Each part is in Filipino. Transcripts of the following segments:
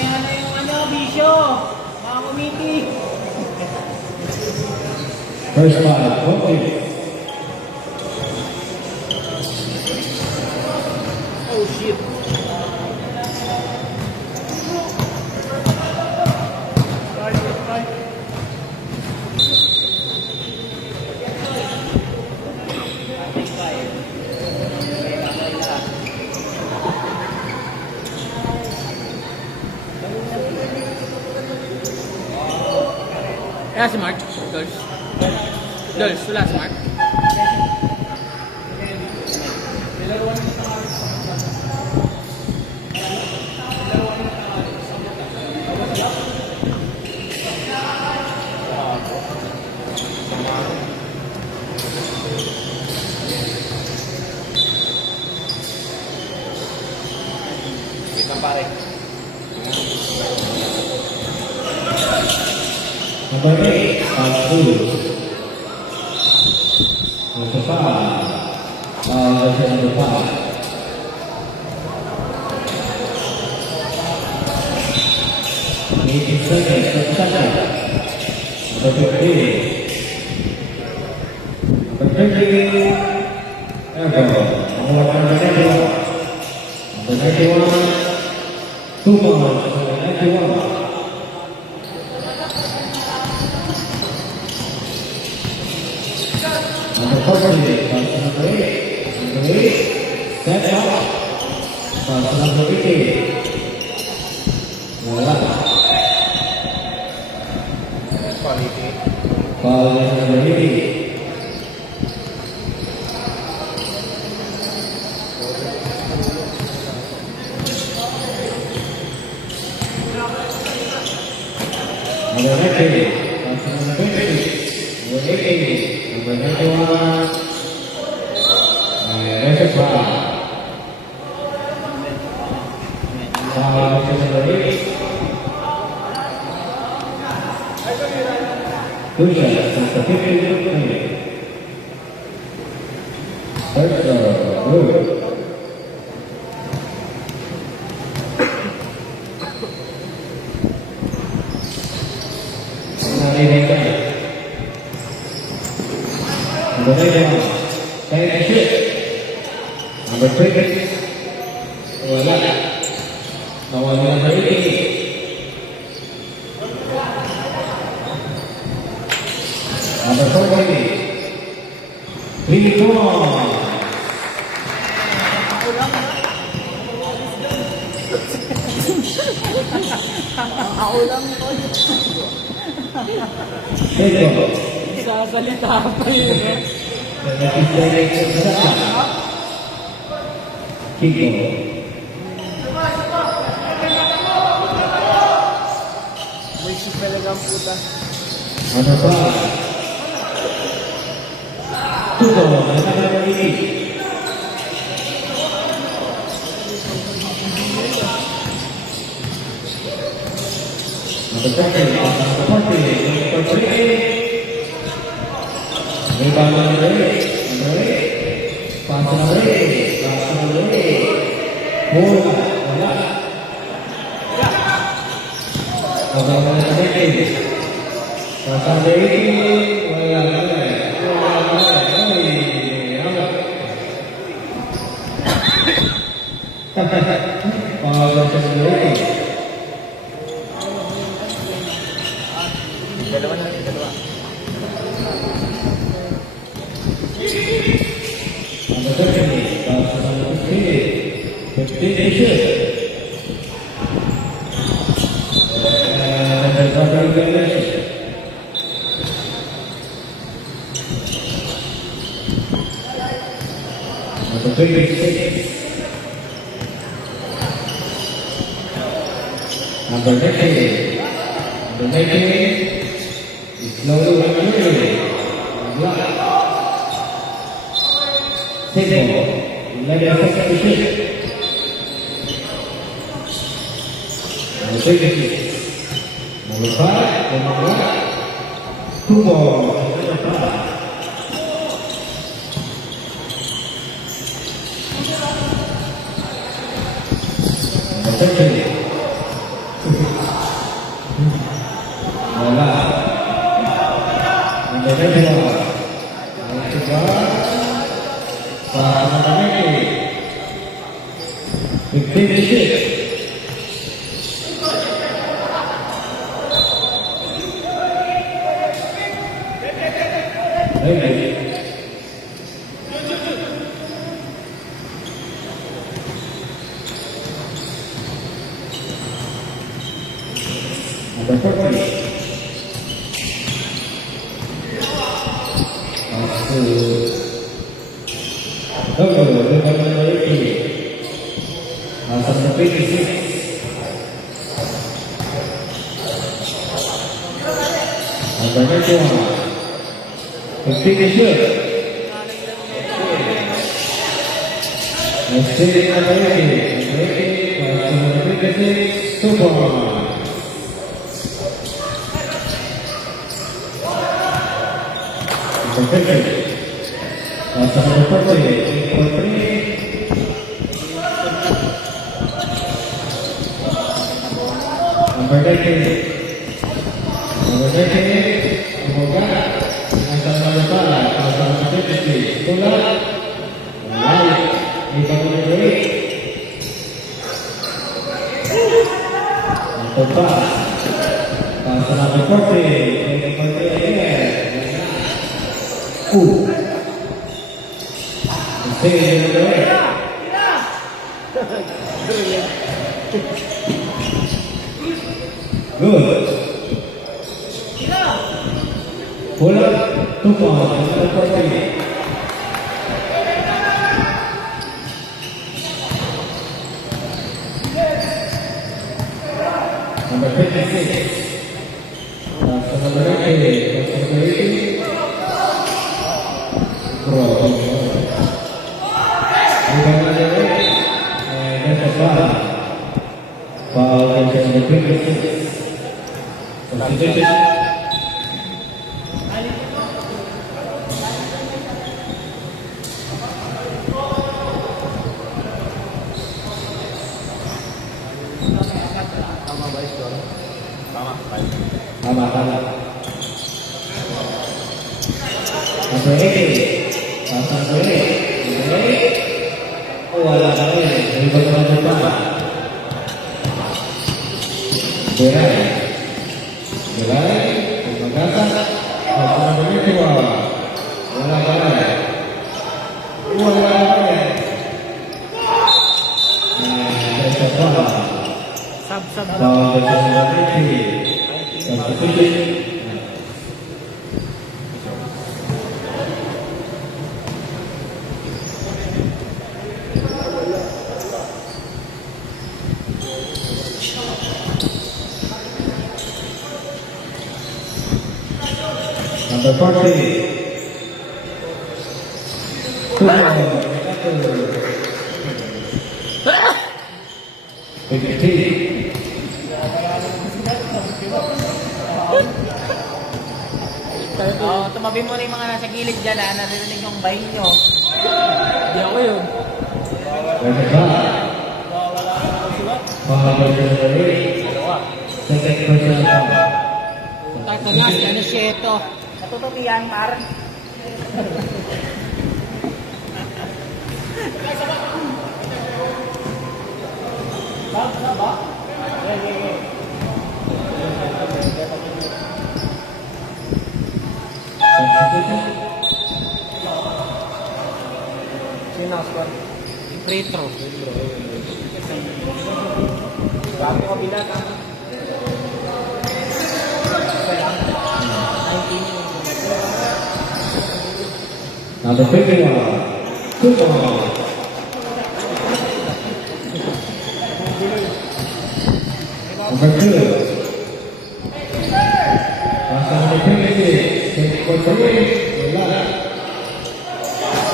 Mamaya na yung bisyo. Mga kumiti. First ball, okay. Oh shit. Kaya si Mark, girls. Girls, wala si Mark. Kita pare. Number 8, Paul. Number 5, number 5. Eighteen seconds, number 15. Number 20, Ergo. Number 91. Number 91, 2 points, number 91. Number 40, number 8, step up, number 18. Wala. Quality. Foul number 18. Number 19, number 20, number 18, number 91, reservoir. Foul number 8. Two shots, it's a 50-minute play. Third serve, good. Number 91, second shoot. Number 3, wala. Nawala number 18. Number 40, 3 points. Ako lang ko. Ito. Sasalita pa yun. Kiko. May shoot talaga ang puta. Number 5. Tuto, number 8. Number 30, number 40, number 3. Rebound number 8, number 8. Pass number 8, pass number 8. Bola, wala. Number 8. Pass number 8, wala. Foul number 8. Dalawa na yung dalawa. Number 30, pass number 15. 15 to shoot. And there's no regulation. Number 26. Number 19. Number 19. Slowly removing. Block. Table. 11 seconds to shoot. Number 26. Number 5. Number 1. 2 balls. Number 5. Number 13. 56. Ready. Number 40. Number 80. Number 26. Number 91. 52. Let's see number 80. Number 56. Super. Number 50. Number 40. 43. Number 90. Number 90. Semoga akan melepas pasal kompetisi bola. Baik, kita mulai. Tepat. Pasal number 40. Good. Bola tumpah number 40. Number 56. Number 80. Tama. Number 80. Pasang boleh. Wala na rin. May pagkakas pa. Beray. Pagkakas. Pasang boleh keluar. Wala na rin. Sab. Number 40. Oh, tumabi mo na yung mga nasa gilid dyan na narinig yung bahin nyo. Di ako yun. Tatagas, ano siya ito? Natutupian, par. Sinaswan. Pretro. Bago kabila ka. Number 51. Super. Number 2. Pasang number 26. 6.3. Wala.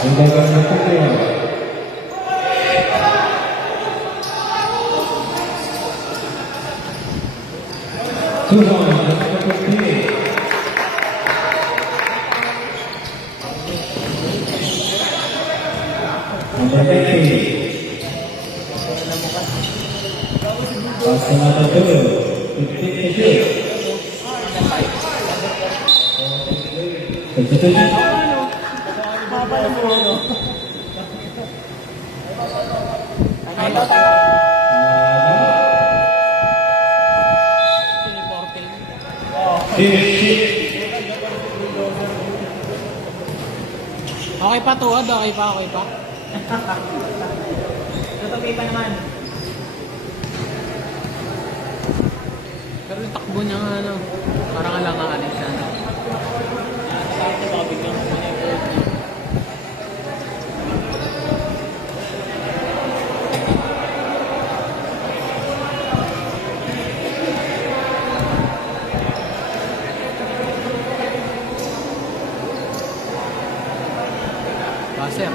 Number 51. Super. Number 15. Number 18. Pasang number 2. 52. Ano? Okay pa tuhod, okay pa, okay pa. Tutugay pa naman. Pero yung takbo niya nga, ano, parang alanganin siya. No? Passer.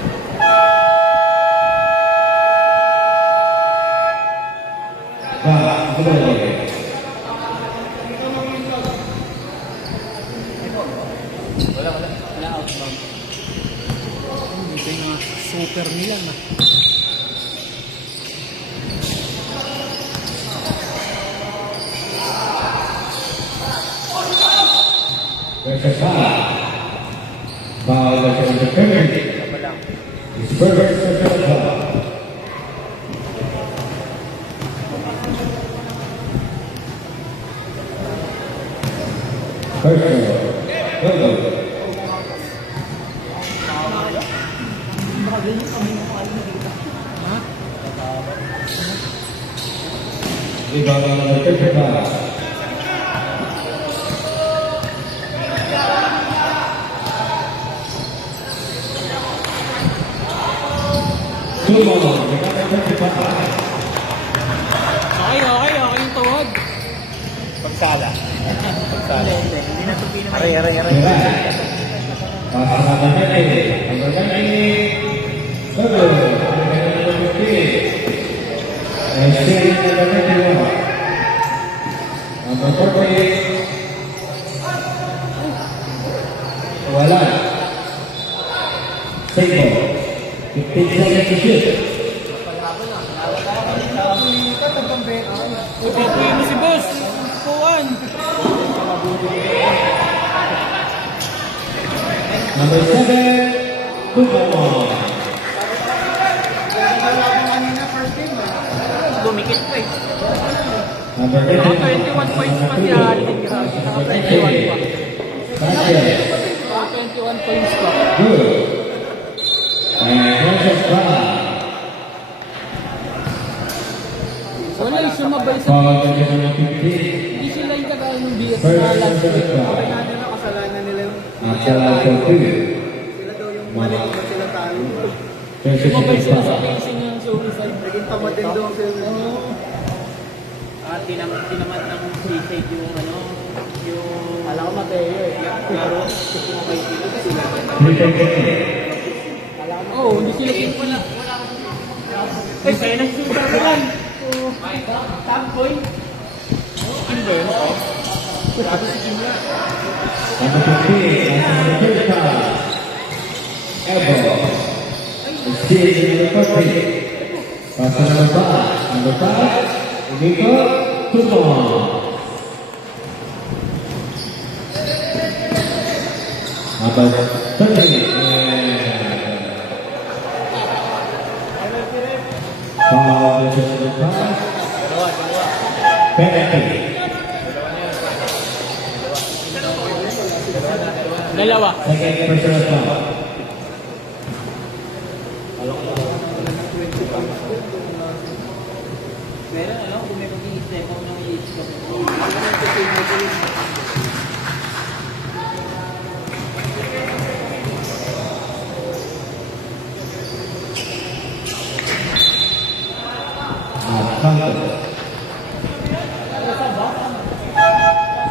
Wala outbound. Ito yung mga super nila na. There's a foul that's in the penalty. It's perfect for the foul. First goal. Ha? Rebound number 35. Two more. Number 35. Okay yung tuhod. Pagsala. Pagsala. Hindi na tupi naman. Aray. Pasang number 90. Number 90. Number 15. And still number 91. Number 48. Wala. Single. 15 seconds to shoot. Uti mo si boss. Puan. Number 7. Football. Dumikit pa eh. Number Naka 21. 21 points pa si Alvin. Naka 21 pa. Naka 21 points pa. Good. And Joseph Brown. Wala yung sumabay sa... Foul by number 15. Hindi sila yung kagaya ng BS First na last Joseph week. Brown. Kasalanan nila yung After out of 2. sila daw yung mali kung ba't sila talo. Sumabay Joseph sila sa Brown. casing ng suicide. Naging tamad din daw sila. At tinaman ng suicide yung yung Alam ko Mateo eh. laro sumabay sila. Oo, hindi sila wala. Ay, kaya nag-super run! Top boy! Number 15. Number 35. Elbow. Still in the country. Pass to number 5. Number 5. Nico Tumon. Number 30. Foul is number 5. Penalty. Dalawa. Second personal foul. Meron kung may mag-i-step ako ng i-step ako.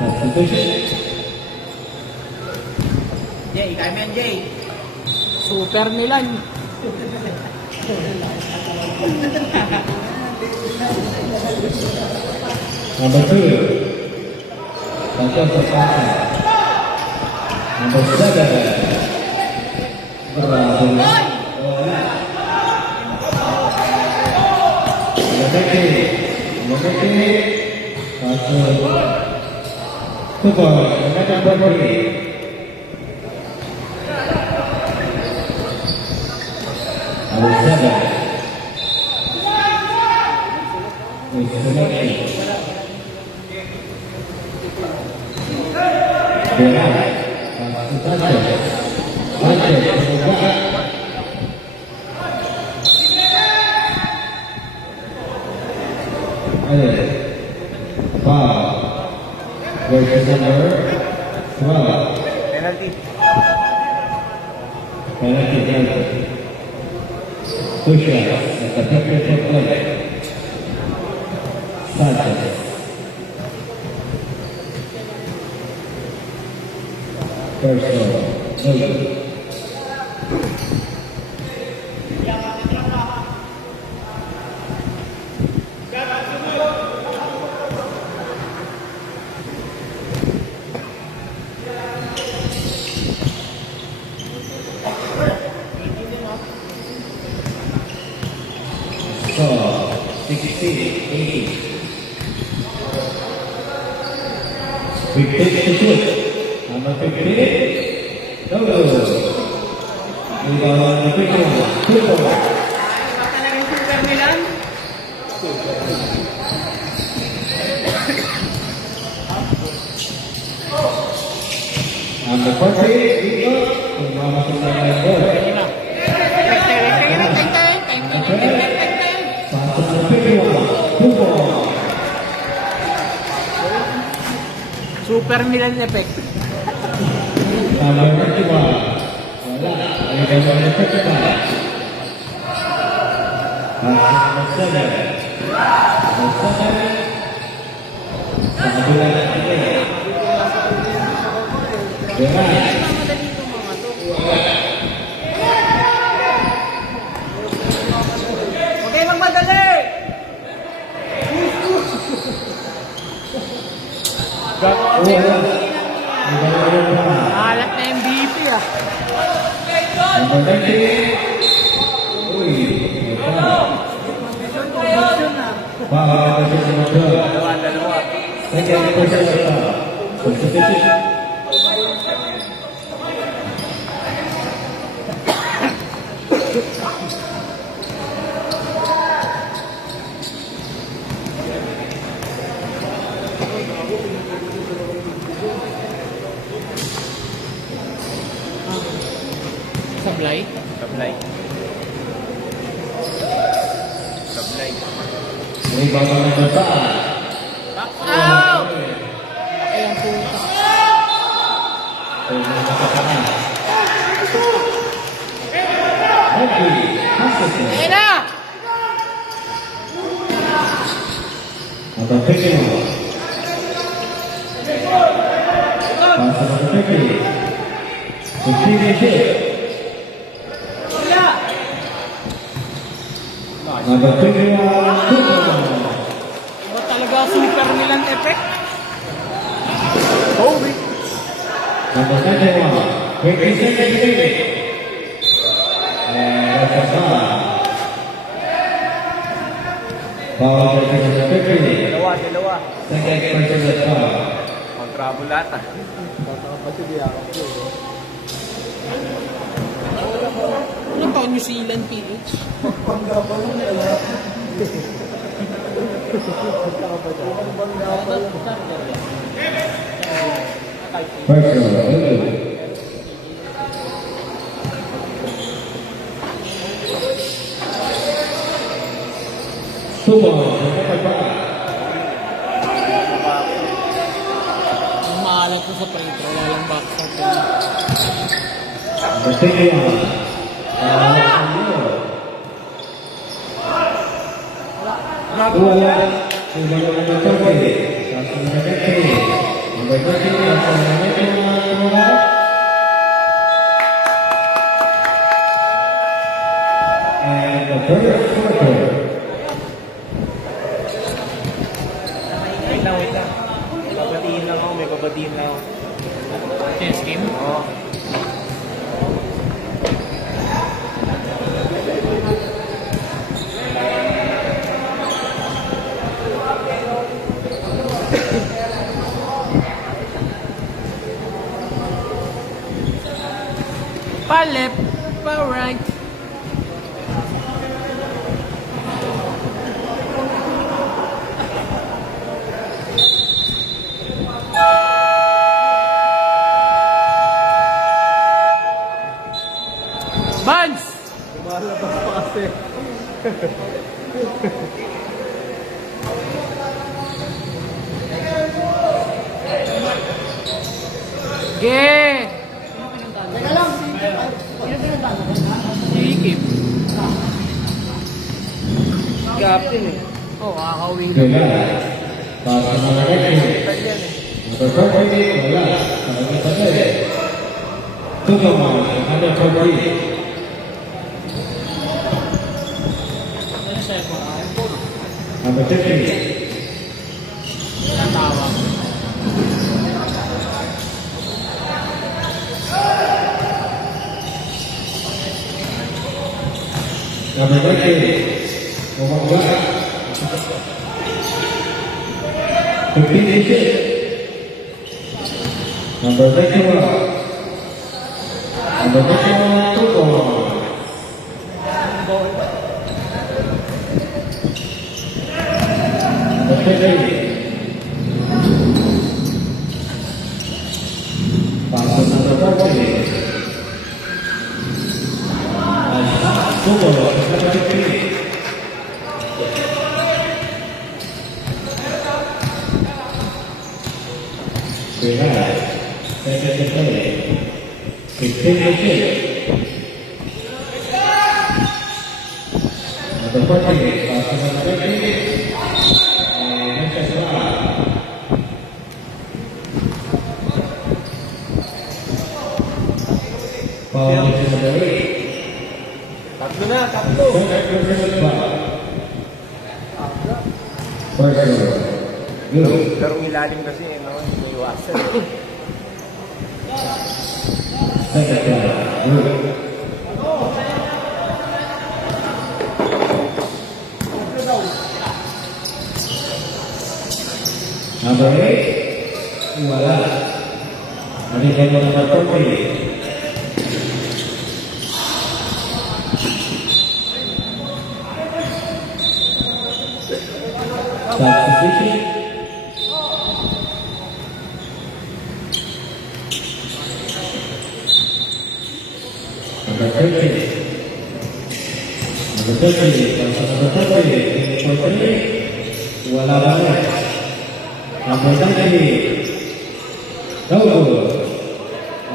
Substitution. Jay, kaya mo yan, Jay! Super Milan. Number 2. Santos Zapata. Number 7. Bravo. Number 20. Number 20. Football. Number 3. Number 7. With the Behind. Pass to Sanchez. Sanchez, pababa. Ayun. Foul. Versus number 12. Penalty. Penalty. Two shots at the defensive play. Sanchez. First ball. No good. Score 16-18. Big pitch to shoot. Number 15. No good. Rebound number 21. Two ball. Talagang super Milan. Number 40. Dito. Pumamasok na yung ball. Pasok na 51. Two ball. Super Milan effect. Number 31. Wala. Rebound number 35. Number 7. Number 7. Sa kabila natin. Behind. Okay, magmadali! Alat na MVP ah. Number 19. Uy. Foul versus number 12. Second personal foul. Substitution. Sablay. Sablay. Sablay. Rebound number 5. Out! Ayan po. Ayan na! Number 51. Pass number 50. 15. Number 21. Iba talaga super Milan effect. Kobe. Number 21. 22nd minute. And that's a foul. Foul versus number 50. Dalawa. Second personal foul. Kontrabulata. Ano to? New Zealand PH? Personal. Two balls. Maalat ko sa free throw. Walang back sa Number 21. Wala. Number 30. Number 30. Number 30. And the third quarter. Wait lang. Babatiin lang ako. May babatiin lang ako. chess game. Oo. Pa left, pa right. Ge! Teka lang, sino pinagbago? Sikip. Captain eh. Oh, kakawing. Wala. Pasa naman ito. Yan eh. Number 40, wala. Sabi sa tayo. Tumaman, 140. Number 50. Number 20. Bumangga. 15. Number 21. Number 21, Tumaman. Number 20. Pasok number 40. Tumaman, number 50. Benar. Saya 15. Number 40. Pasok number 50. Power number 8. Tatlo na, tatlo. Pero ilalim kasi, no? May iwasan. Number 8, wala. Balikan mo number 40. Substitution. Number 30. Number 30. Number 30. Number 30. Wala banget. Number 30. Go.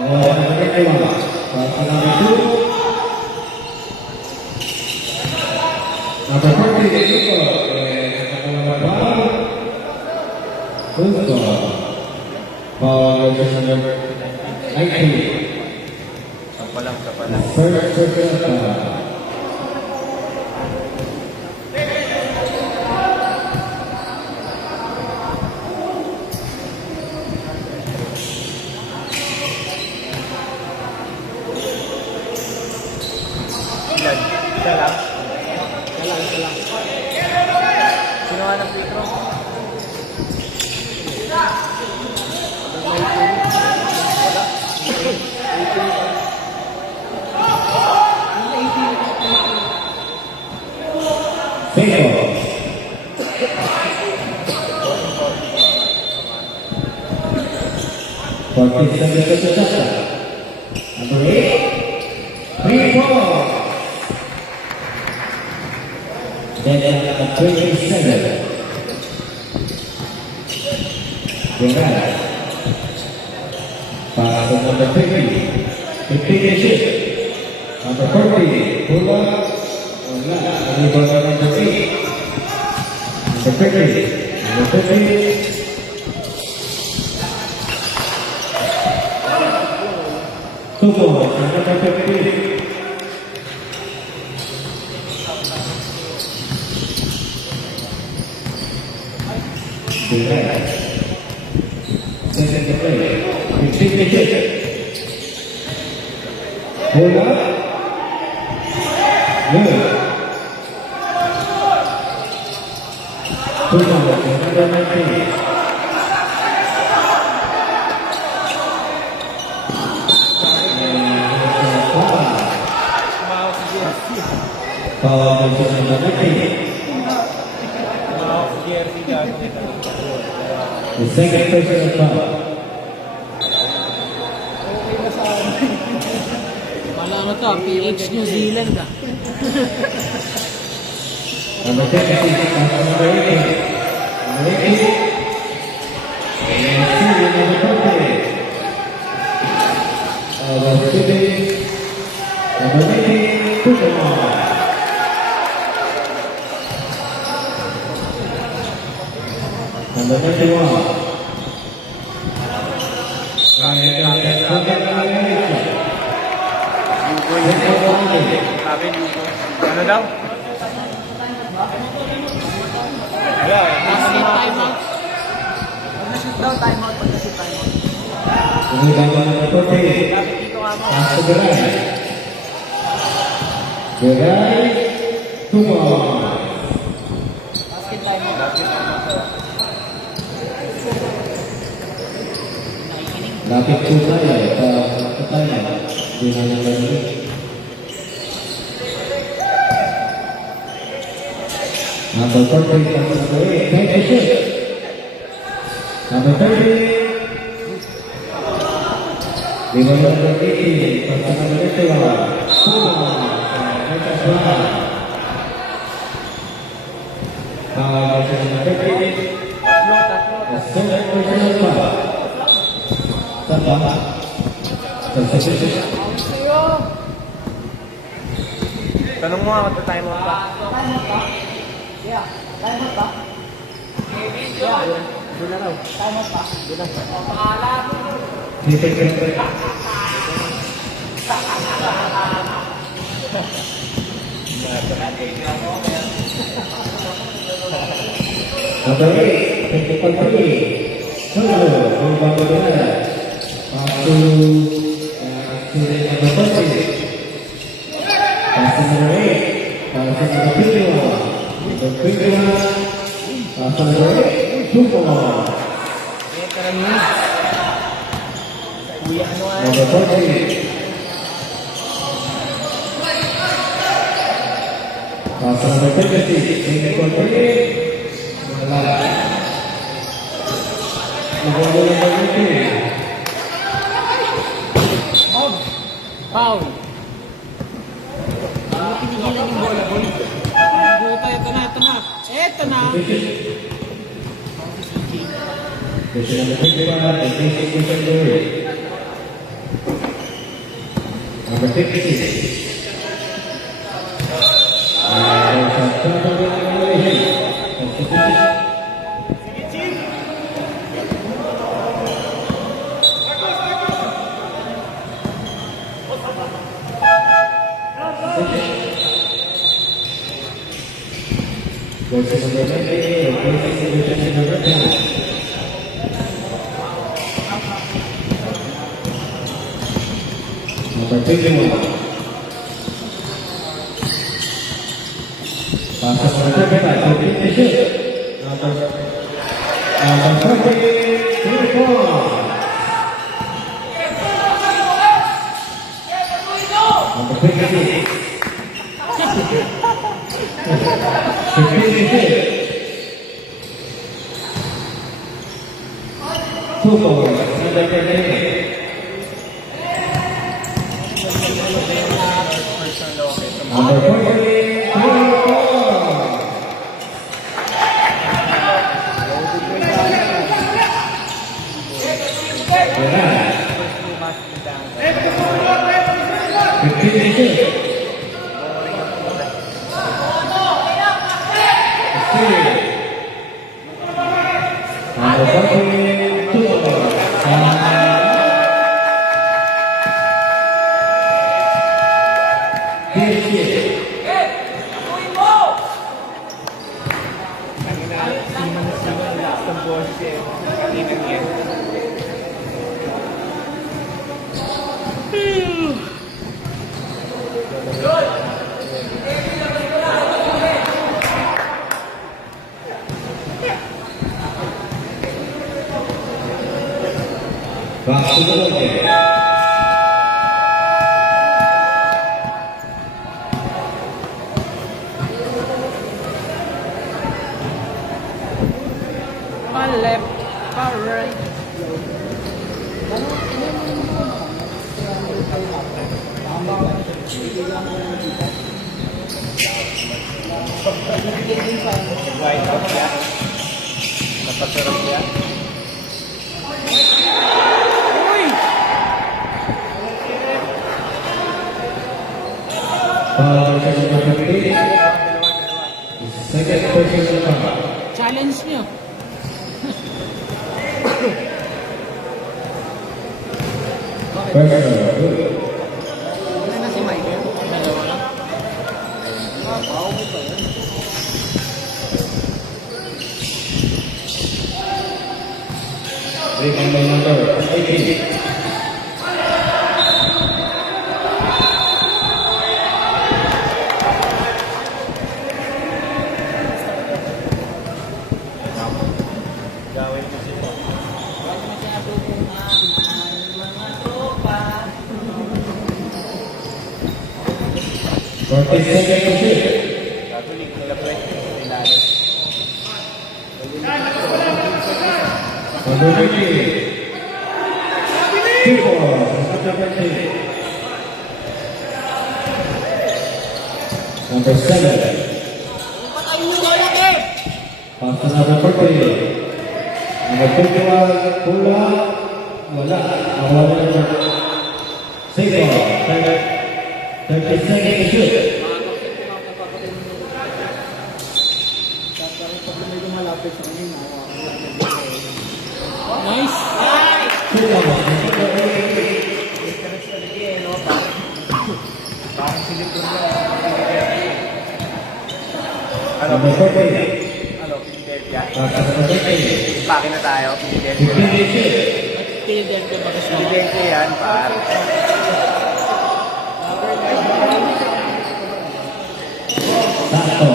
Number 31. Number 2. Number 40. Gusto. Power number 19. Kapalang, kapalang. First. Ilan? Isa lang? Isa lang. Sino nga ng free throw? Cinco. Porque number 8. 3-4. Then 27. Benar. Pasok number 50. 50 number 40. Bola. Wala. Ini bola number 8. Number 50. Number 50. Tubo. Number 50. Benar. Second play. 50. Bola. Good. Tubo. Number 19. Power number 19. The second person of power. Malaman to, PH New Zealand ah. Number 10, number 18. Number 18. And number 20. Number 31. Sabi Lugo. Ano daw? Wala. Basket timeout. Pag na-shoot daw, timeout. Pag na-shoot timeout. Kemudian number 40. Dapat dito nga mo. Pastor Gerai. Gerai. Tumor. Basket timeout. Lapit po tayo sa tayo. Di na naman yun. Number 40, number 8, make a shoot. Number 30. Number 30, number 31. Make a shot. Number 30. Second personal foul. Tama. Tanong mo ako, time out pa. Yeah. Timeout ba? Yeah. Doon na raw. Timeout ba? Doon na. Number 8, technical three. Solo, yung bago nila. Pasu, number 40. Pasu number 8. Pasu number 21. Number 21. Pasu number 8. Tumor. Kuya, ano nga? Number 40. Pasu number 26. Technical three. Wala. Number 22. Foul. Ano pinigilan yung bola, boy? Puta, ito na, ito na. Ito na. Question number 21, technical question goal. Number 56. Question number 20, question number 10. Number 21. Pasok number 25, finish it. Number 40, 3-4. Number 26. 56. 2-4. Number 38. Number 40, 3-4. Back to the game. One left, one right. White out yan. Napasarap yan. Second person. Challenge nyo. Personal. Good. Ano na si Michael? Dalawa lang. Okay pa yan. Break number 18. Gawin ko siya. Huwag masyado kumain mga tropa. 40 seconds to shoot. Katulik nila pre. Ilalim. Number 20. 2 balls. Number 20. Number 7. Pass to number 40. Number 21, pula. Wala. Nawala naman. 6 ball. 30 seconds to shoot. Parang pag medyo malapit sa kanya, Nice! 2 balls. Parang silip ko na. Ano? Number 40. Ano? Philadelphia? Pass to number 20. Pake na tayo. 15 Philadelphia. to shoot. Philadelphia ba gusto mo? Philadelphia yan, par. Sakto.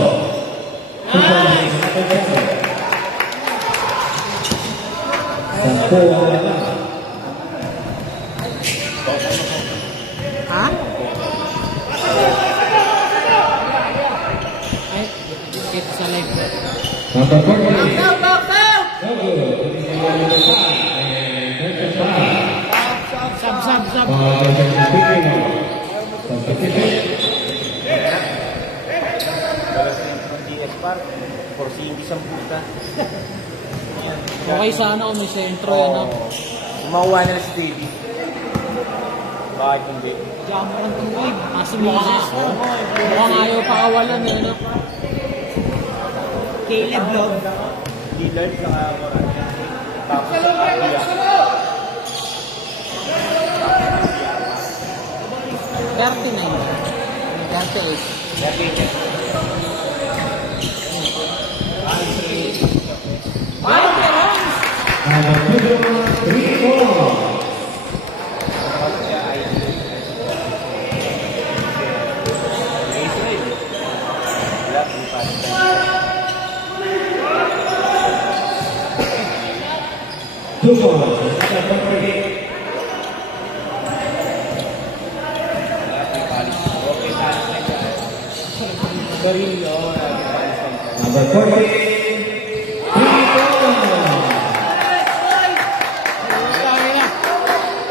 2 balls. Number 7. Sampo ang wala. Ha? Ay, ito sa leg. Number 40. Box out! No good. Number 5. And 35. Sab. Dalas na yung DS par. Porzingis ang puta. Okay sana kung may sentro yan ah. Makuha nila si Davey. Bakit hindi? Jamuran kong wave. Kasi mukhang ayaw pa kawalan eh. No? Caleb Love. Lillard na nga ako. Tapos sa Aria. 39. 38. Number 40.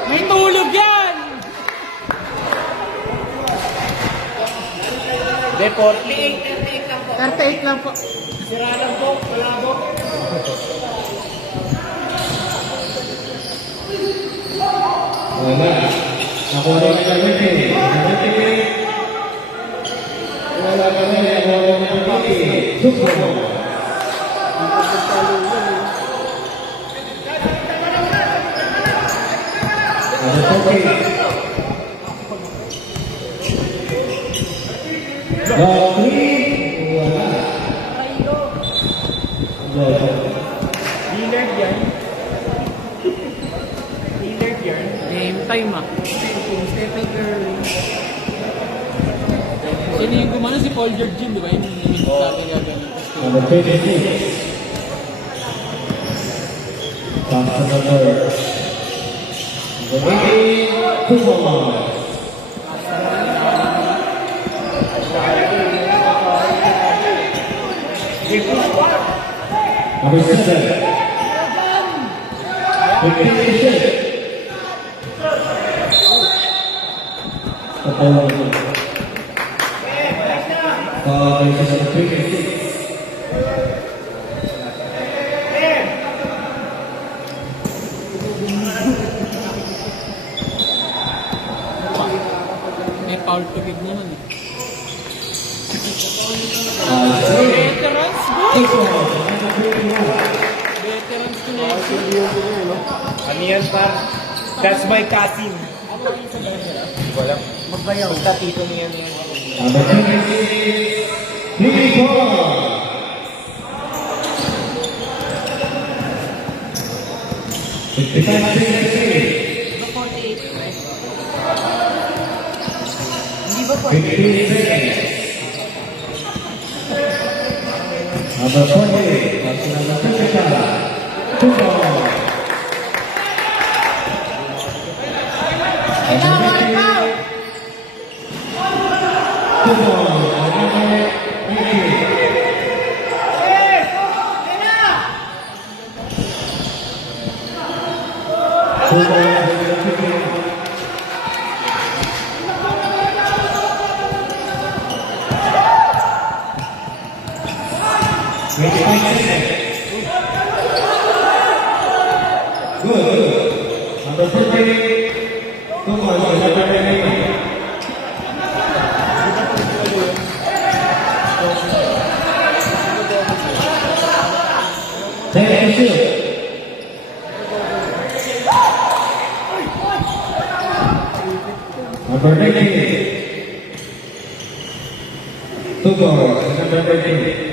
May tulog yan! Deport. 38 lang po. Sira lang po. Malabo. Wala. Nakuha na ng 20. Wala ka na. Nakuha na ng 20. Super. Number 40. Wala. Lillard yan. Lillard yan. Game time ah. Stephen Curry. Sino yung gumano? Si Paul George yun, di ba? Yung namin sa akin yung ganito. Number 26. Pass to number 18. Super. Number 7. 56. Number 26. May foul to big naman eh. Veterans. Veterans, go! Veterans Ano yan, par? That's my cousin. Hindi ko alam. Magbayaw. Basta tito niya yan. Number 26, Lily Paul. 55 Hindi ba po? 15 seconds. Number 40, pasok na ng Pipita. 2 ball. Number 50, 2 ball. Number 80. Good. Number 50. Come on, number 50. Thank you. Number 50. 2 balls. Number 50.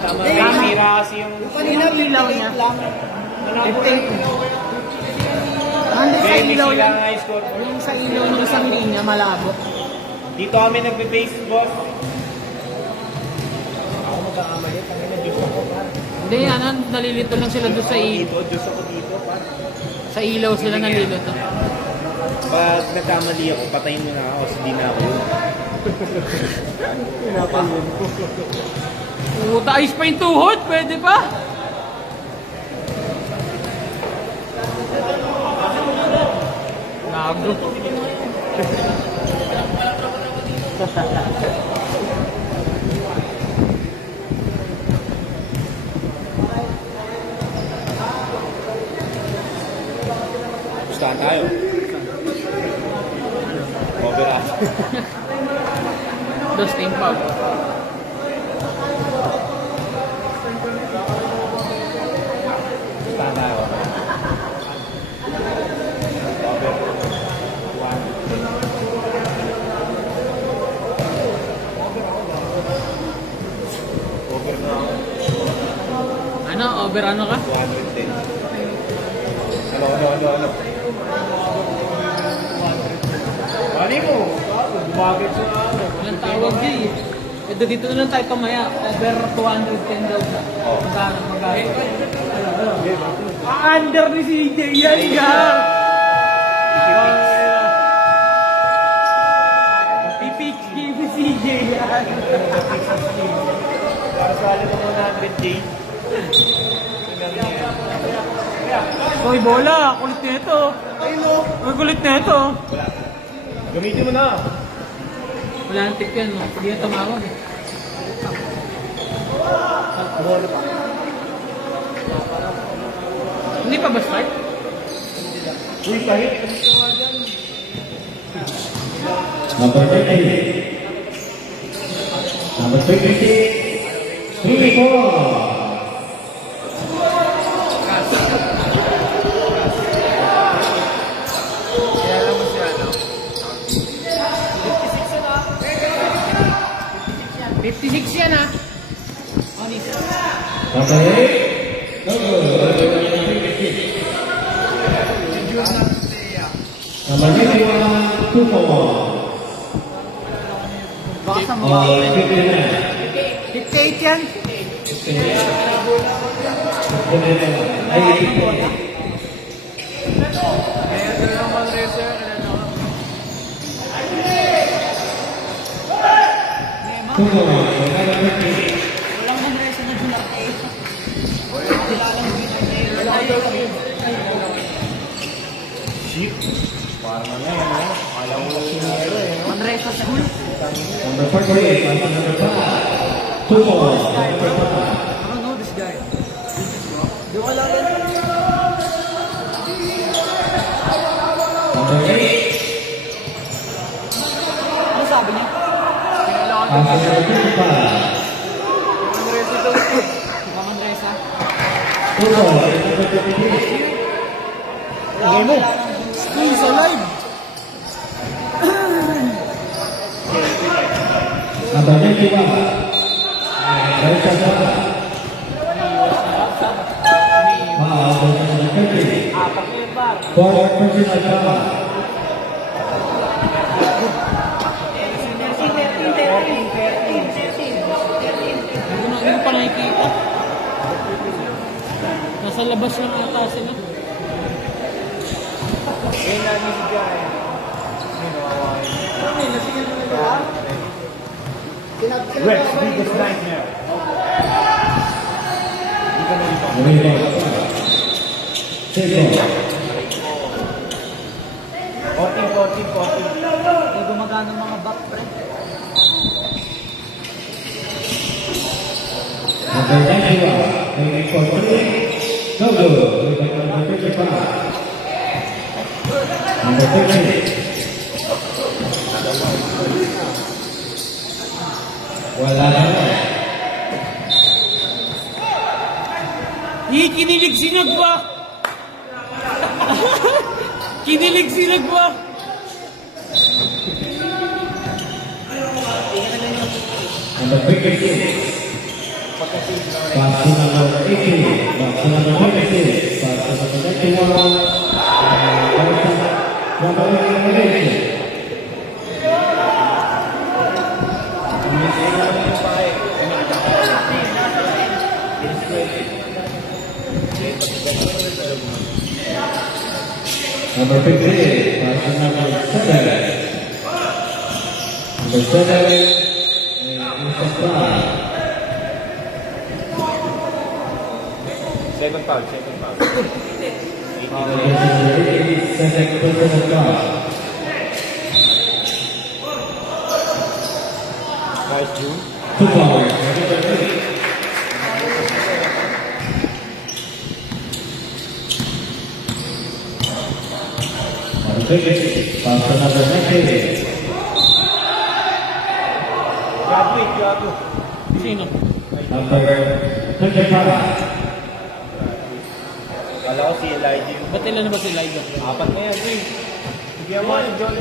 Tama. Sira kasi yung... Kanina bilang niya. Ano sa May ilaw sira yan? nga yung score. Yung sa ilaw ng isang linya malabo. Dito kami nagbe-base, boss. Ako magkakamali. Tangina, Diyos ako, par. Hindi, ano, nalilito lang sila doon sa Diyos ako dito, par. sa ilaw sila nalilito. Pag nagkamali ako, patayin mo na ako. Hindi na ako yun. Puta, ayos pa yung tuhod, pwede pa? Nago. Gustahan tayo. Opera. Dos team pub. Gustahan tayo. Over na ako. Ano, over ano ka? 210. Ano? Ano mo? Bumagay sa ano. Walang tawag di. Ito dito na lang tayo pamaya. Over 210 daw na. Magkano. Under ni CJ yan ka! Pipix game si CJ yan. Para sa alam mo 100K. Hoy, bola! Kulit na ito. Ang kulit na ito. Gamitin mo na. Wala nang tip yan, no? Hindi na tumawag eh. Hindi pa ba start? Uy, pahit. Number 50. Number 50. 3-4. Kaya mo siya, no? 56 yan ah. Number 8. No good. Number 51. 2-4. Baka sa mga 59. 58 yan. Walang Manresa na Junar eh. Shit. Parang ano yan, no? Alam mo lang yung nero, eh, no? Manresa School. Number 48, number 5. 2-4. Number 5. I don't know this guy. Di ko alam yan. Number 8. Ano sabi niya? Pass to number 25. Mamandresa. 2 balls. Number 23. Lagay mo. Squeeze alive! Number 21. Versa Sara. Foul to number 30. Apat na yun, par. Fourth personal foul. 13. Hindi ko pa nakikita. Nasa labas lang ata sila. Yan na ni si Jai. Rex, biggest nightmare. Rebound. 6 balls. 14. Hindi gumagana ng mga back, pre. Number 91. Waiting for 3. No good. Rebound number 55. Number 30. Wala na. Kinilig si Nagba! Kinilig si Nagba! Number 56. Pass to number 18. Pass to number 26. Pass to number 91. Number 11. Number 58, pass to number 7. Number 7 is the fly. Second foul. Number 8, second personal foul. Nice, June. 2 fouls. Number 8. Pass to number 19. Graduate. Sino? Number 25. Kala ko si Elijah yung Ba't ilan na ba sila ito? apat na yan, eh. Bigyan mo si John.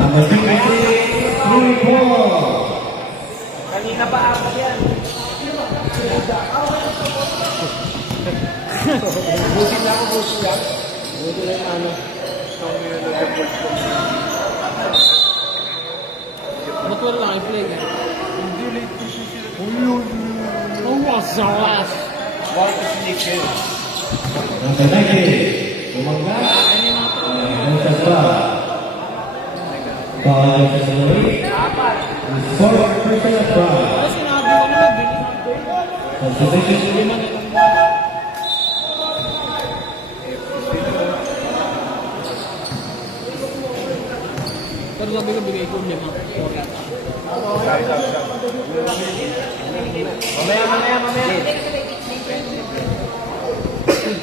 Number 23, 3-4. Kanina pa apat yan. Busin lang. Busin lang ano. Ba't wala lang i-play ka? Oh, wasawas! One to sneak in. Number 19, Umangga. Ano yung mga to? Versa Sara. Foul to number 8. Fourth personal foul. Ano sinabi ko na nabili? Substitution. Lima nilang pero sabi ko bigay ko 5. Mamaya.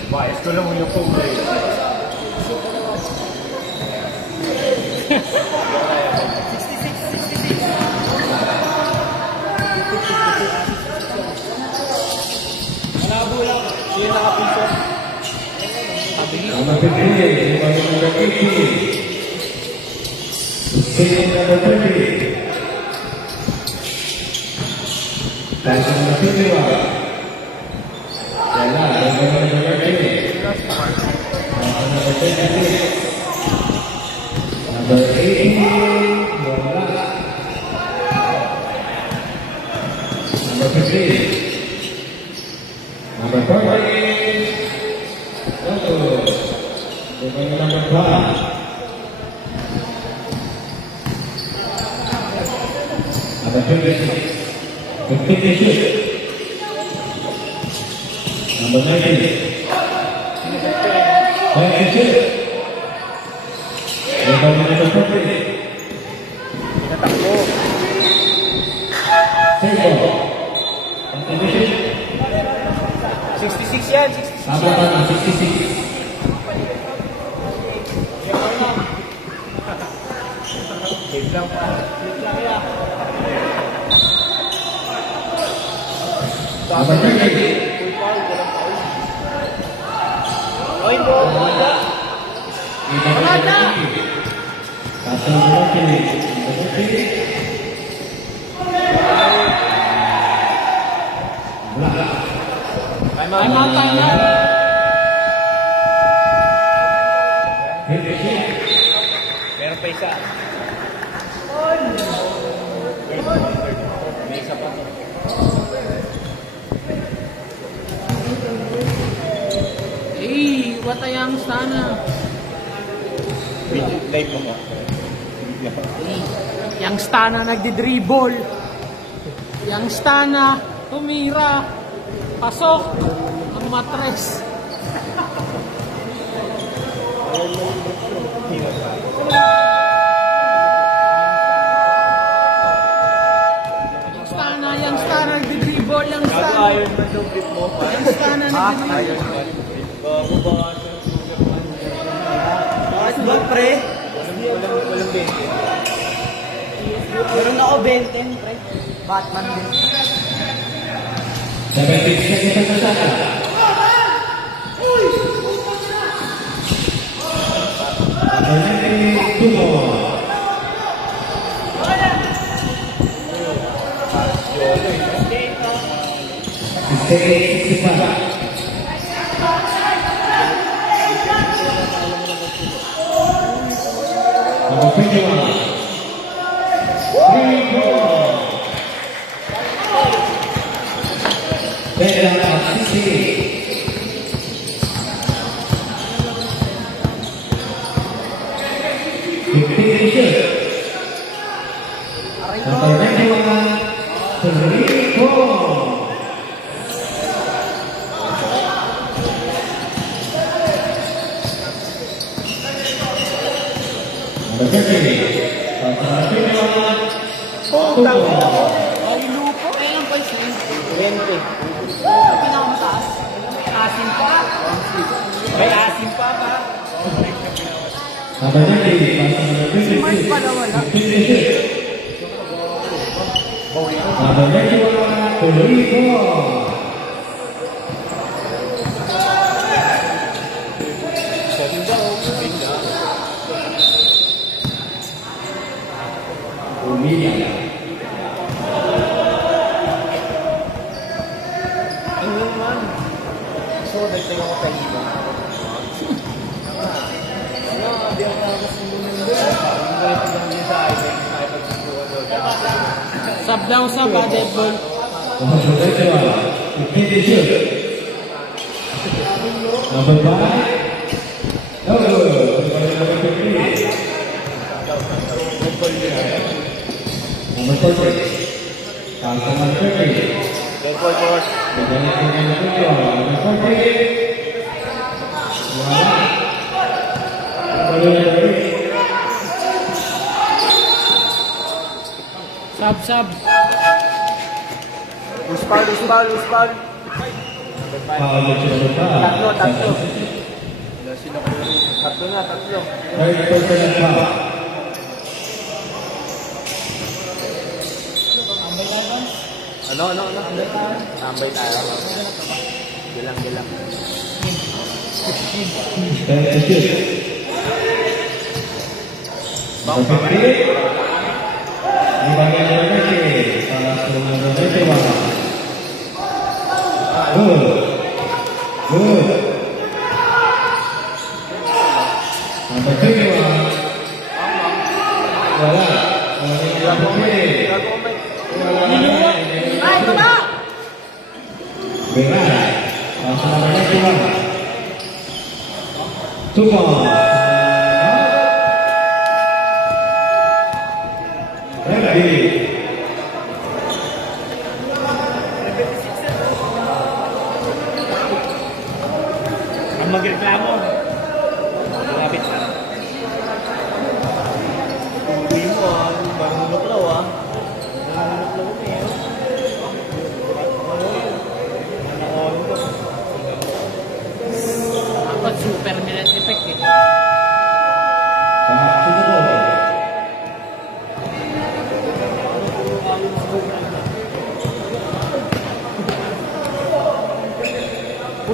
Bias ko lang yung phone eh. Malabo lang. Yung nakapiso. Number 58, number 18. Singing number 30. Pass to number 51. Wala, number 30. Pass to number 26. Number 18. Wala. Number 15. Number 40. Number 5. Number 56. 56. Number 19. 26. Number 40. Pinatakbo. Save ball. Continuation. 66 yan, 66. Tama pa, 66. Wait lang pa. Number 30. Oy, mo. Wala na! Kasa number 30. Number 30. Wala. Time out, time out. Meron pa isa. May isa pa. Hey, what a young sana. Live mo. Yang Stana nagdi-dribble. Yang Stana tumira. Pasok. Ang matres. Yang Stana nagdi-dribble. Yang Stana. Iron Man yung grip mo. Yang Stana nagdi-dribble. Iron Man. Bago ba? Bakit ba, pre? Walang 20. Meron ako 20, pre. Batman din. 76 seconds na sana. Number 92 more. Stay 65. Number 21. 3-4. Bella 68. Number 91. 3-4. Number 30. Putang ina mo. Ay, lupo. Ay, ang points na yun. 20. Pinakamataas. Asin pa. May asim pa ba? Number 30. Si Mark pala wala. Number 91. 3-4. Umiyak. Ano naman? So, dagdag ako sa iba. Ano, abiyang na ako sa lumen doon. Ang galit lang din sa item. Ay, pagsusuwa doon. Sub daw sub, Dead Ball. Number 31. 52. Number 5. Number 53. Number 40. Number 30. Therefore, boss. Number 40. Sub. Uspal. Tatlo. Sino ko yun? Tatlo. Third person at foul. Ano? Tambay tayo. Gilang. Then to shoot. Number 50. Ibangin number 30. Para sa number 21. Good. Number 21. Wala. Number 3. Ay, baba! Benar. Para sa number 91. 2 points. Ready. Ang magreklamo. Malapit na. Uwi mo manunuklaw Manunuklaw mo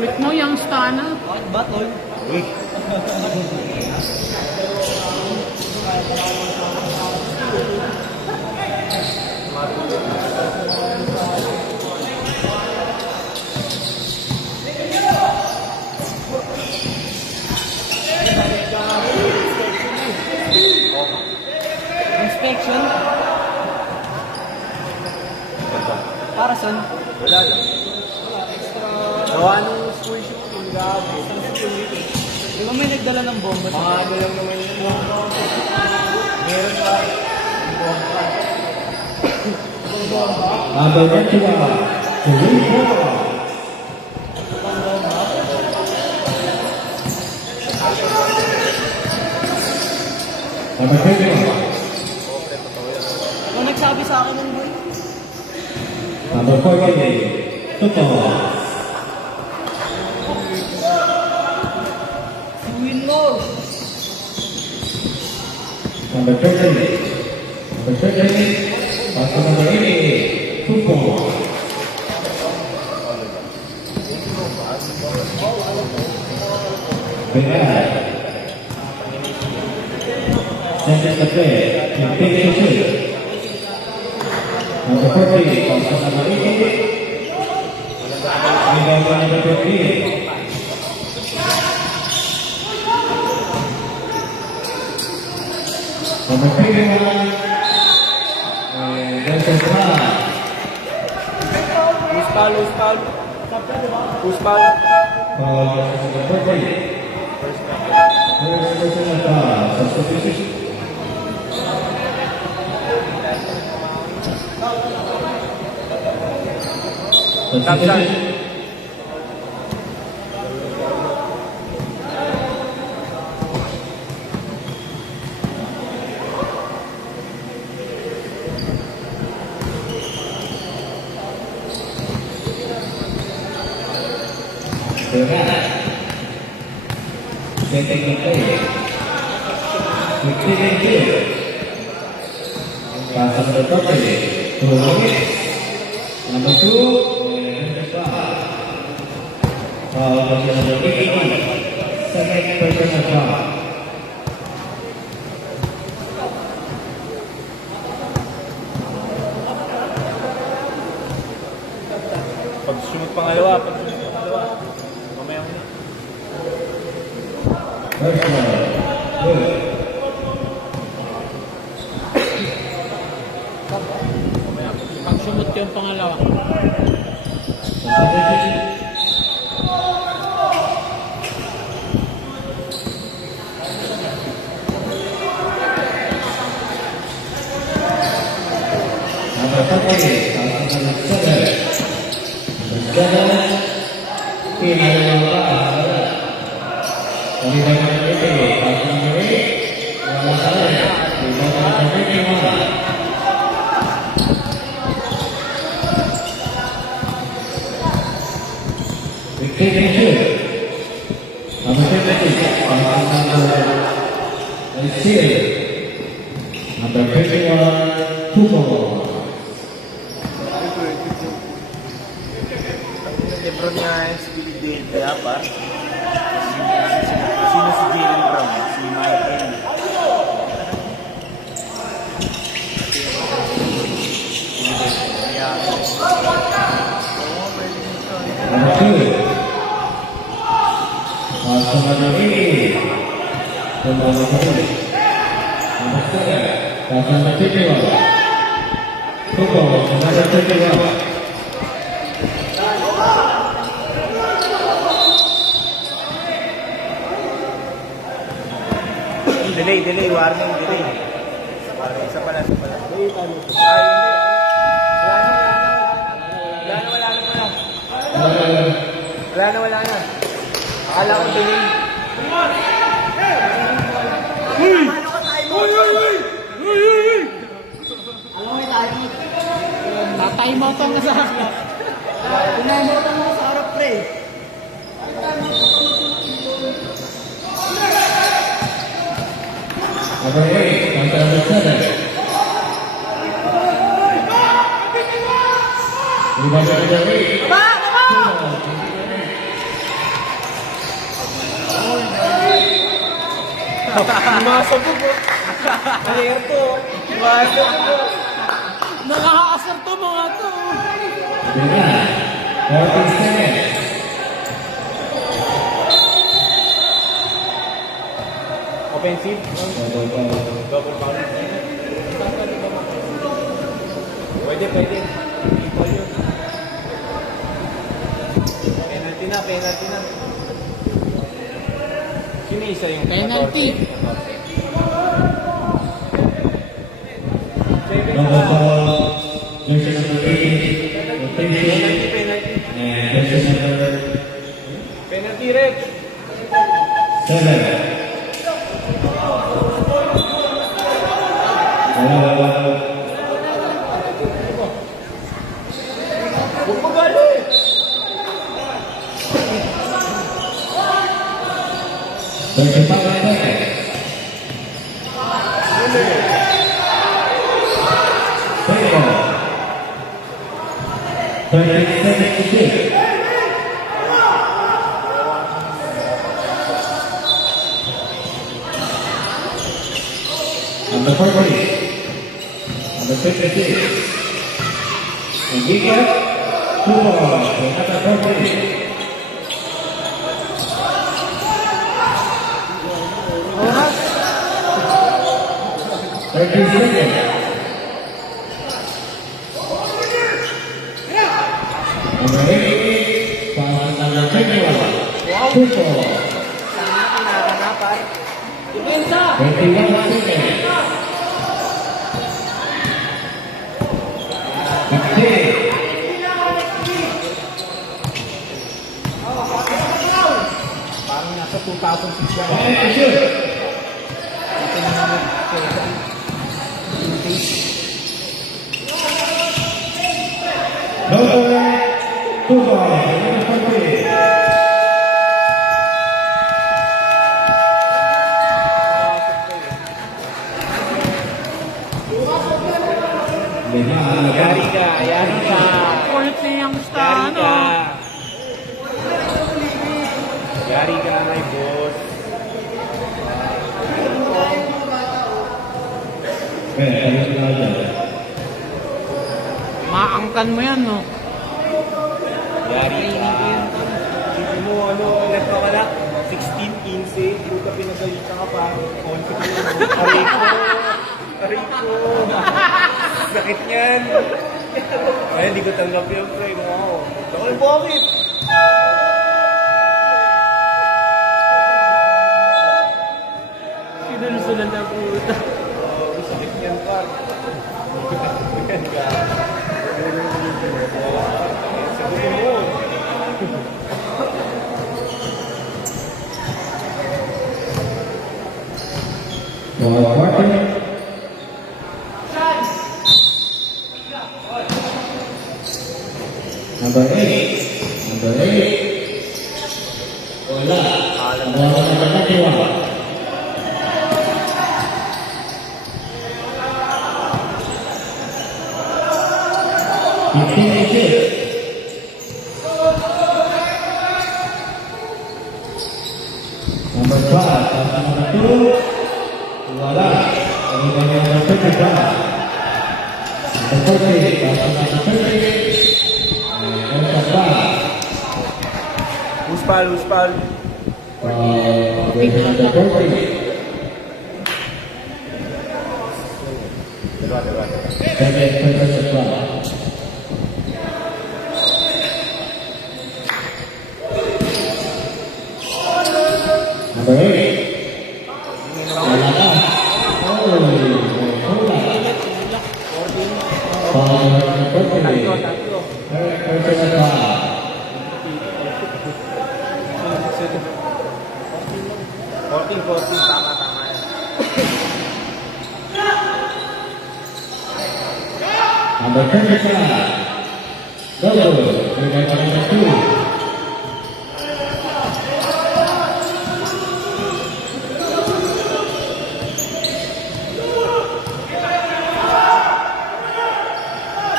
Kulit mo yung stana. Bakit ba, tol? Uy. Inspection? Para saan? Wala lang. Gawa nung school shooting, gabi. Di ba may nagdala ng bomba sa Mga ano lang naman yun. Meron pa. Number 21, Serena. Number 21, Ano nagsabi sa akin ng boy? number 48, Tuto. Suwin mo! Number 38, number 38, pasok number 88, Tuto. Benar. Second the play, Imperial Shield. Number 40, pasok number 88. Rebound by number 58. Number 21, Vincent Pan. Who's foul? Who's foul? Who's foul? Number 40. First personal foul, substitution. Substitution. Setting the play. Victory kill. Pass number 30. To Longis. Number 2. Foul number 81. Second personal foul. Pag sunod pangalawa. Mamaya mo na. First one. Good. Pag sumot yung pangalawa. Substitution. Number 40, number 7. Number 7, Pinagawala. Kami ba naman ito? Pasok number 8. Wala sa rin. Rebound number 21. Victory shoot. Number 76. Pasok number 8. Number 51. Tupo. Lebron niya si Billy Dale. Kaya pa. Sino si Jalen Brown? Si Michael. Number 2. Pasok number 80. Tupo number 3. Number 7. Pasok number 51. Tupo number 51. Delay, warning, delay. Isa pala. Wala na. Akala ko delay. Tatay mo itong nasa akin. Pinamotang mo sa harap, pre. Number 8, number 7. Rebound number 8. Masabog, oh. Alerto, oh. Masabog, oh. Nakakaasar to mga to. Bina, 14 seconds. Offensive. Double foul. Pwede. Equal yun. Penalty na. Sino isa yung Penalty. Number 4, jersey number 8, rotation, Penalty. and jersey number Penalty, Rex. 7. Huwag magalit. Number 40, number 56, and we got 2 balls for number 40. Oras. 30 seconds. Number 8, pass number 21. 2 balls. Depensa. 21 seconds. 15. Parang nasa 2006 lang. And shoot. Number 2 balls for number 40. Yari ka. Kulit na yung star, ano? Yari ka, my boss. Maangkan mo yan, no? Yari ka. Hindi mo, ilan pa ka na? 16, 15. Puta, pinagalitan ka pa. Konti ko yun. Aray ko. Sakit niyan. Ay, hindi ko tanggap yung pre mo ako. Ay, bakit? Sinunod na puta. Sakit niyan, par. Yan ka. Sagutin mo. Number 8. Wala. Number 91. Number 5, number 2, wala. Number 35. Number 40, number 30. Number 5. Uspal. Number 40. Dalawa. 7. Number 8. Wala ka. Tama yan. Number 35. Double. Number 2.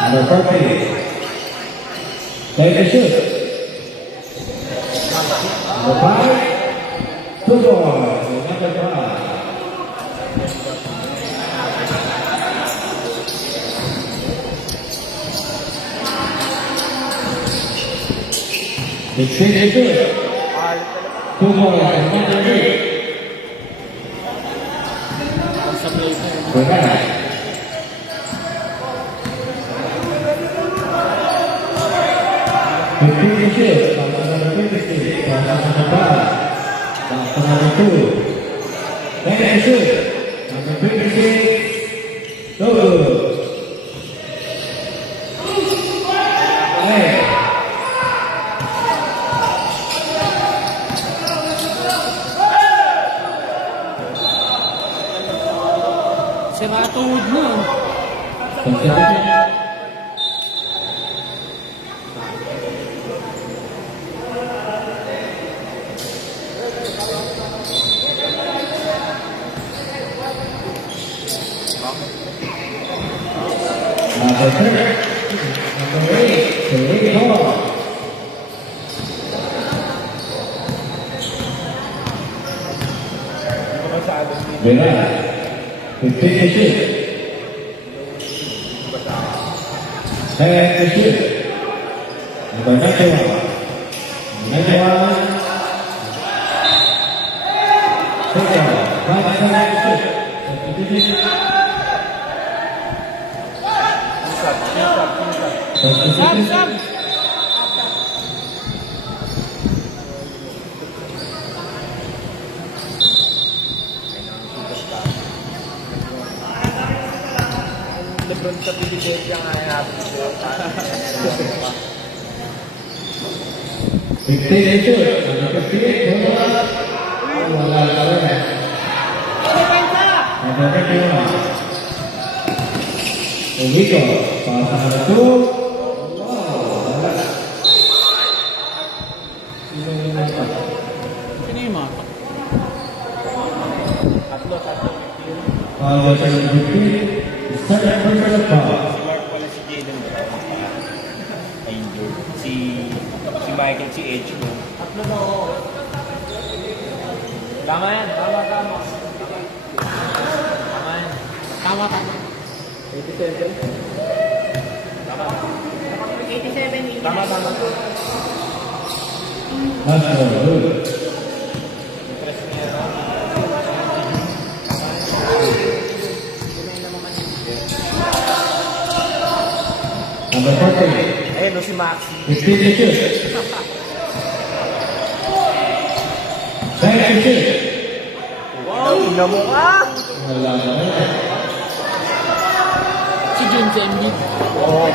Number 40. Take a shoot. Number 5. 2 balls. Number 5. 52. Alat talaga. 2 balls and 1 rate. Sa play ko. Wala. 52. Number 56. Number 5. Number 2. 22. Number 56. Go. Hey. Sira tuhod mo. Consideration. Number 3. Number 8. The lead ball. Hindi ko masyadong dito. Wala. 56. And the shoot. Number 91. 91. Take it. 5 seconds. Sam, Sam! Lebron sa Pilipinas nga natin siya. 15 shoot. Number 58. Wala ka rin. Number 51. Enrico. Pasa number 2. Sino yung mga? Tatlo. Power sa number 3. Second personal foul. Si Mark pala si Jayden Brown. Injured. Si Michael, si Edge ko. Tatlo na ako. Tama yan. Tama. Tama yan. Tama, tama. 87. Tama. 87 Tama. Last one. Good. Interest niya na. Number 40. Ayun, no, si Maxi. 15 shoot. Second shoot. Wow, ina mo ka! Wala ka rin. Si James Embiid. Oo.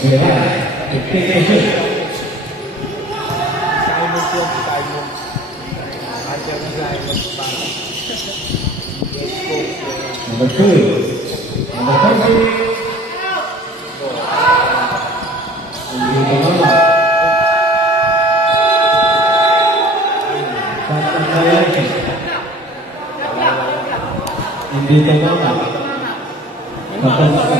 Wala. 15 shoot. Simon po, si Simon. Answer ni Simon. Let's go. Number 2. Number 40. Hindi ka naman. Saan ka yan? Hindi ka naman. Tapos ka.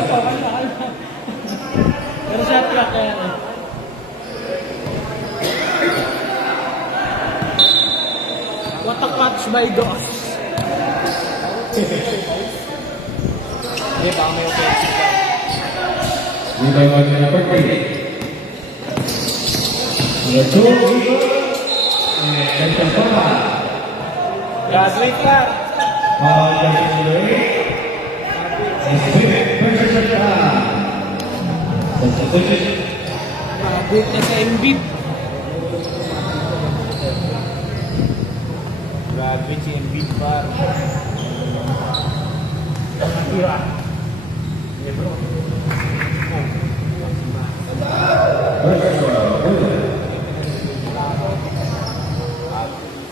Pero shot clock kaya na. What a catch by Goss. Hindi, baka may offensive ka. Rebound by number 3. Number 2. And the foul. Graduate ka! Foul by number 8. And personal foul. Substitution. Abot na sa Embiid. Graduate si Embiid pa. Tira. Lebron.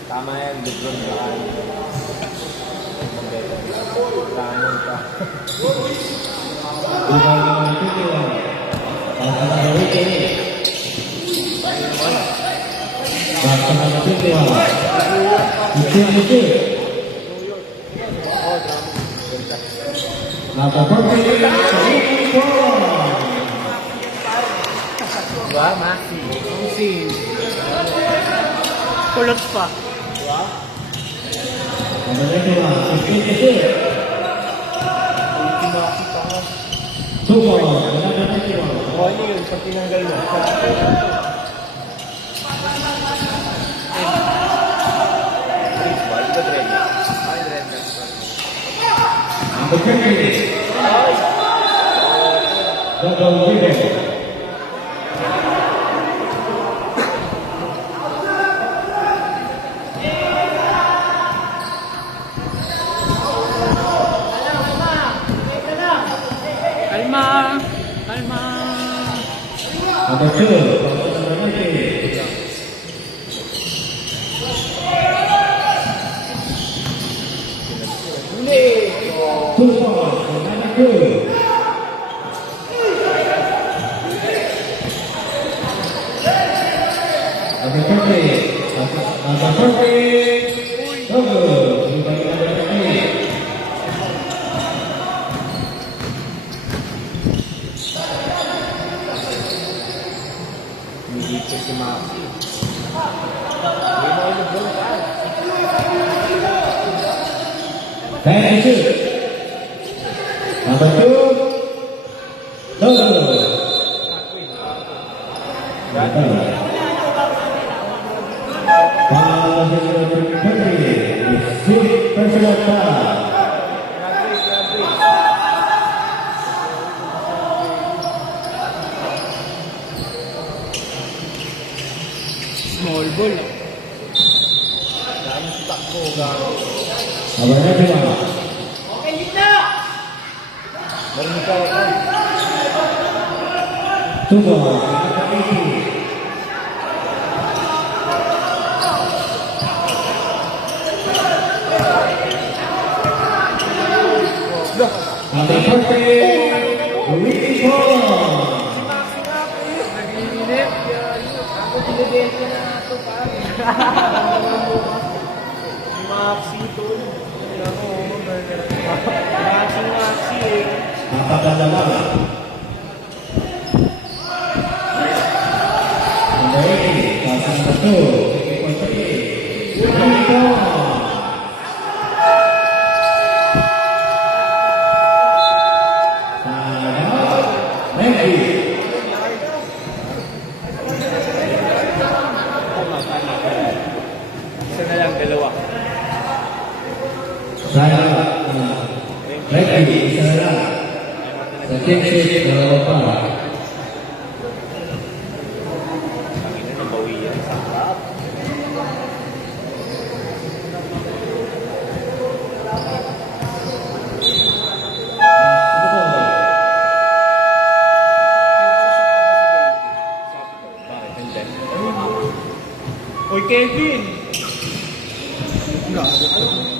Tama yan, Lebron ka. Tanong ka. Rebound by number 21. Pasa number 88. Pasa number 21. 15 shoot. Number 40. Diba, Maxi? Ang save. Kulot pa. Diba? Number 91. 15 shoot. Ultimo Maxi pa nga. 2 balls. Number 91. O, ano yun? Pag tinanggal mo. Number 20. Double Vivo. Kalma. Kalma. Number 2. Number 19. Two points for number 2. Number 30. Number 40. Double. Rebound number 30. Hindi ko si Maki. Hindi mo ulit doon ka. 92. Number 2. Double. Foul number 30. Six personal foul. Small ball. Dahil sa takbo, gano'n. Number 91. Meron ka ako. Two balls. Number 80. Number 40. Ricky Paul. Nagiinip. Ako pinibenta na ito, pare. Si Maxi to. Maxi eh. Napakadalawa. Number 80. Pass number 2. 50.3. Ricky Paul. Isa na lang, dalawa. Saya Ricky, isa lang. Sa team sheet, dalawa pa. Sabi na nabawi yan sa harap. Bakit? Hindi. Uy, Kevin! Number 29.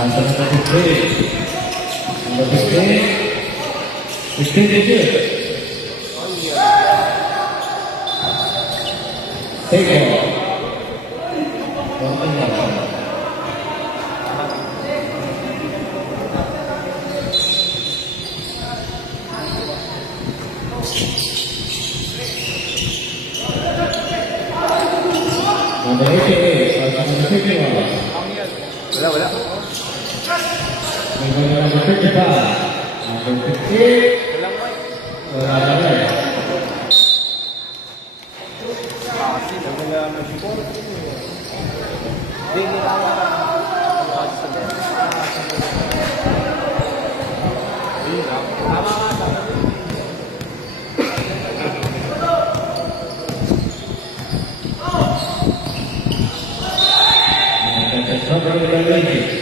Answer number 15. Number 15. 15 digit. Take ball. Number 88. Number 51. Wala. Number 55. Number 58. Wala na rin. Kasi wala na si Paul. Hindi nila Number 11.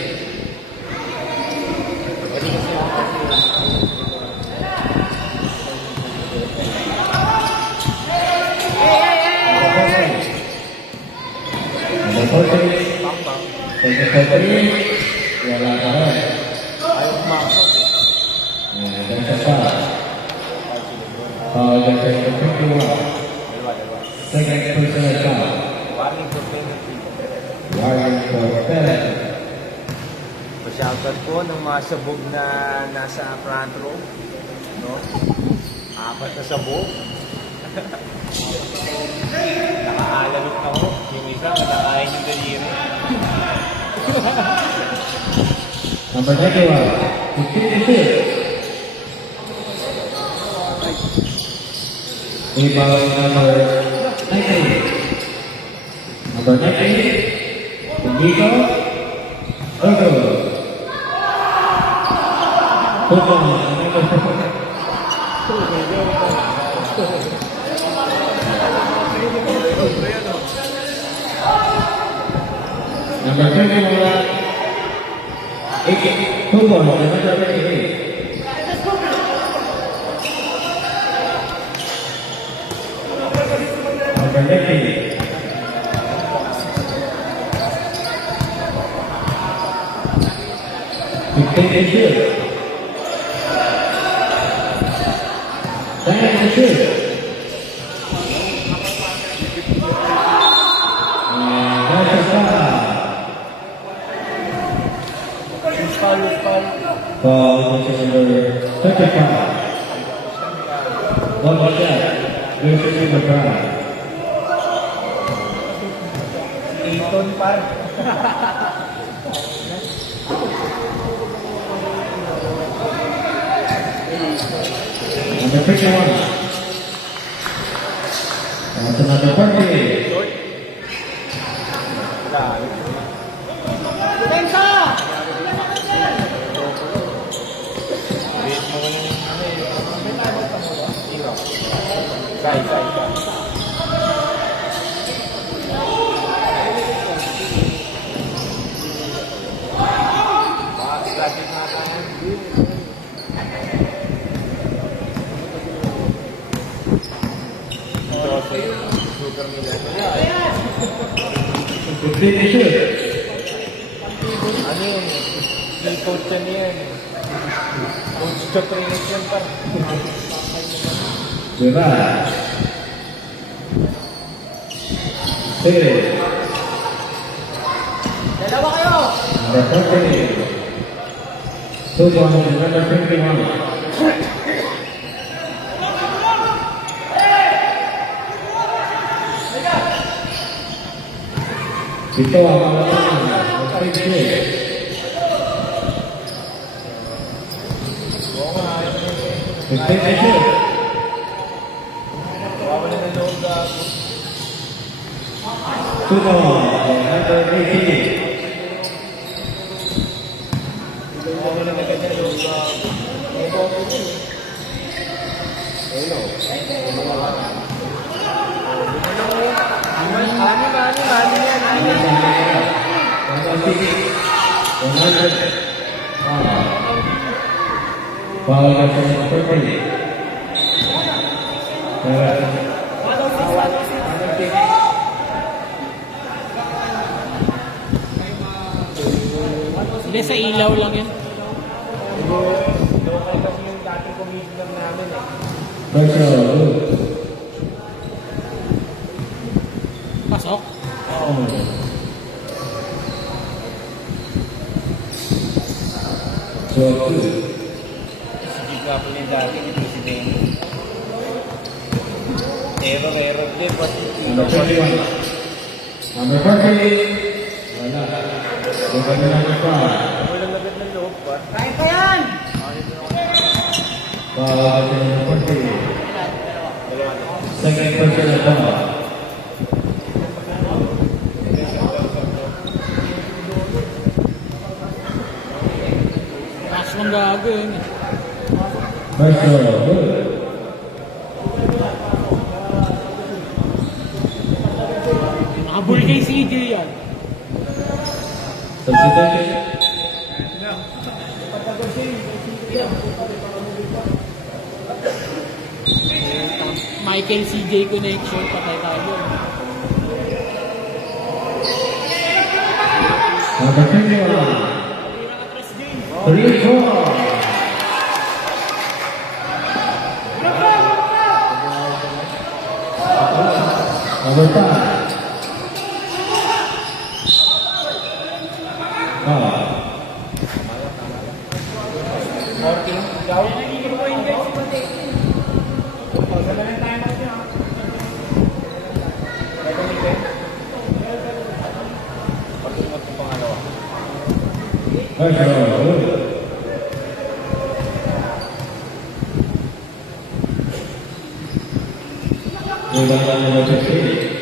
Wala ka rin. ayaw kumakot. Dahil sa pa. Dahil sa 51. Dalawa. Second personal foul. Warning for penalty. Warning for penalty. Pa-shoutout po ng mga sabog na nasa front row. No? 4 na sabog. Nakaalalot ako. Yung isa, nakakain yung daliri. Number 91, 52. Rebound number 19. Number 19, Benito Ogo. Football, number 4. Number 21, football, number 28. Number 19. Fifteen shoot. Diane shoot. That's a foul. Foul number 35. One shot. Good to see the crowd. Eton par. Number 51. That's another 40. Fifteen shoot. Ano yun? Si coach yan yan. Coach ka training yan par. Diba? Sige. Dalawa kayo! Number 40. Football, number 51. Ito ang mga tanong. Fifteen shoot. Wawala na loob ka. Football, number 18. Wawala na ganyan loob ka. Mani yan. Foul number 30. Hindi, sa ilaw lang yan. Local kasi yung dating comedian namin eh. Pasok. Sige ka po yung dati ni Presidente. Error din. Number 41. Number 40. Wala. Bukan na lang pa. Walang lagad ng loob pa. Kaya pa yan! Foul number 40. Second personal foul. Mas mong gago yun eh. Personal good. Nakabul kay CJ yan. Substitution. Michael CJ connection, patay tayo. Number 21. 3-4. Number 5. Morting, ikaw? First row, good. Rebound number 15.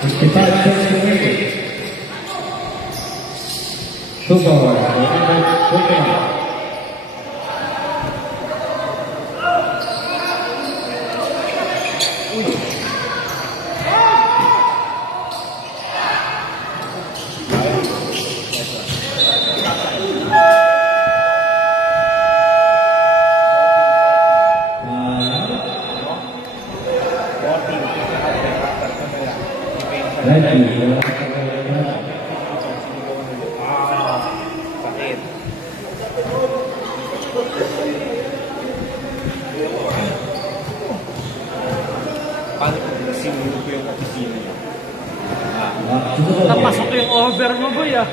55 seconds remaining. Two ball, remember, good ball. Sakit. Paano kung sinuro ko yung opisina niya? Napasok yung over mo, boy, ah.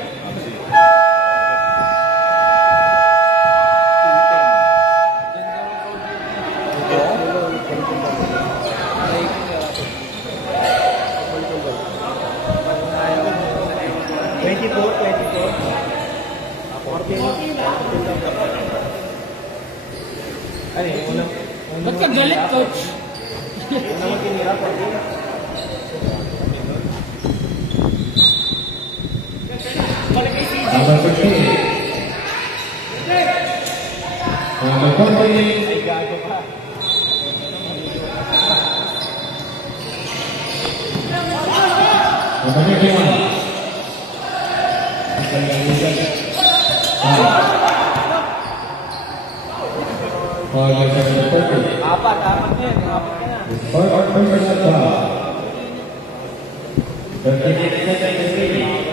Ay, unang Ba't ka galit, coach? unang tinira, pwede. Number 15. Number 40. Ay, gago ka. Number 51. Foul by number 30. Apat yan. Apat ka na. Foul or personal foul. 38 seconds remaining.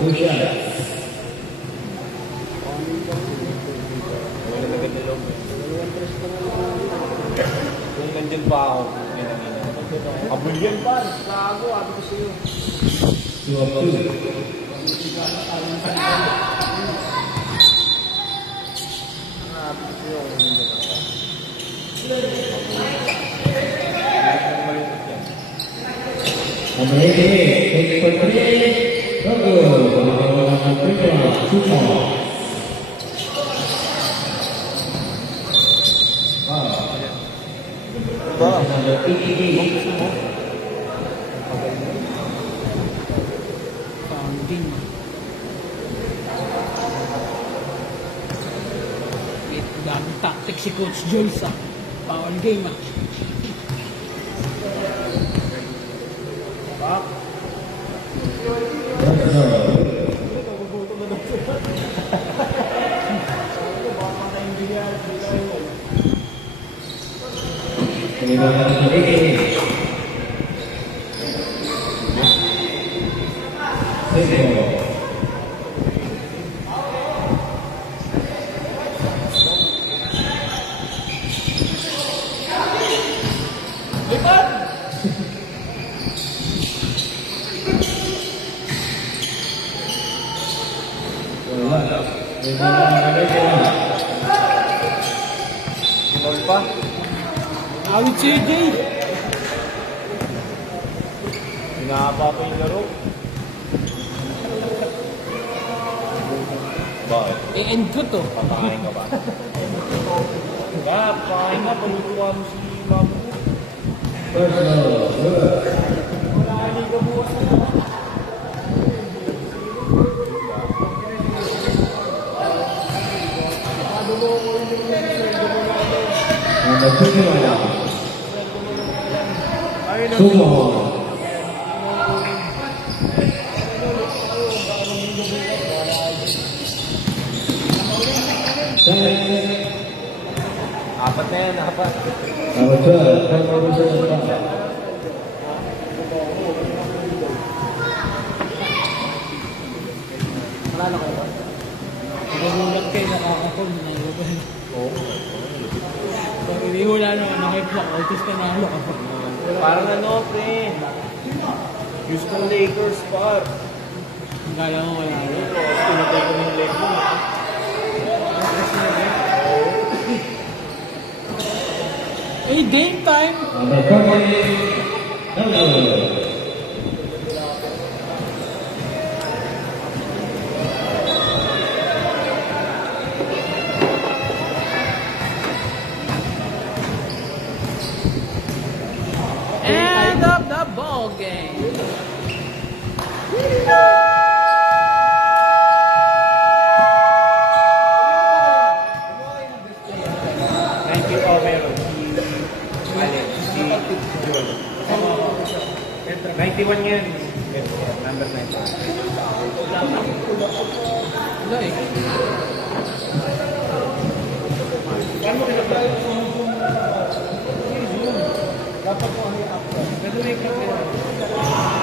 Two shots. Wala na ganda loob. Kung nandyan pa ako, yun ang ina. Abul yan pa. Gago, abi ko sa'yo. 2 of 2. Number 88, take for 3. Go, go. Number 3, 2 more. Number 88. Founding. Daming tactic si Coach Joyce, ah. Foul game, ah. Number 88. Sinol pa. Awit si AJ. Hinahaba pa yung laro. Bakit? I-end ko to. Pakain ka ba? Pakain ka. Palutuwa mo si Mamo. Number 21. Sumo. Apat na yan, apat. Number 12. Number 12. Malala kayo ba? Nagulat kayo, nakakapon. Nagulat. Oo. Pag hindi wala naman, nakiplock. Autos ka na ano ka. Parang ano, pre. Houston Lakers, par. Gaya mo wala. Tinatay ko ng leg mo. Eh, game time! Number 40. No. Thank you po, meron. Si Alex, si Jun. 91 yan. Number 9. Wala eh. Paano mo kinapla? Dapat mo ang i-up. Pero may kapila.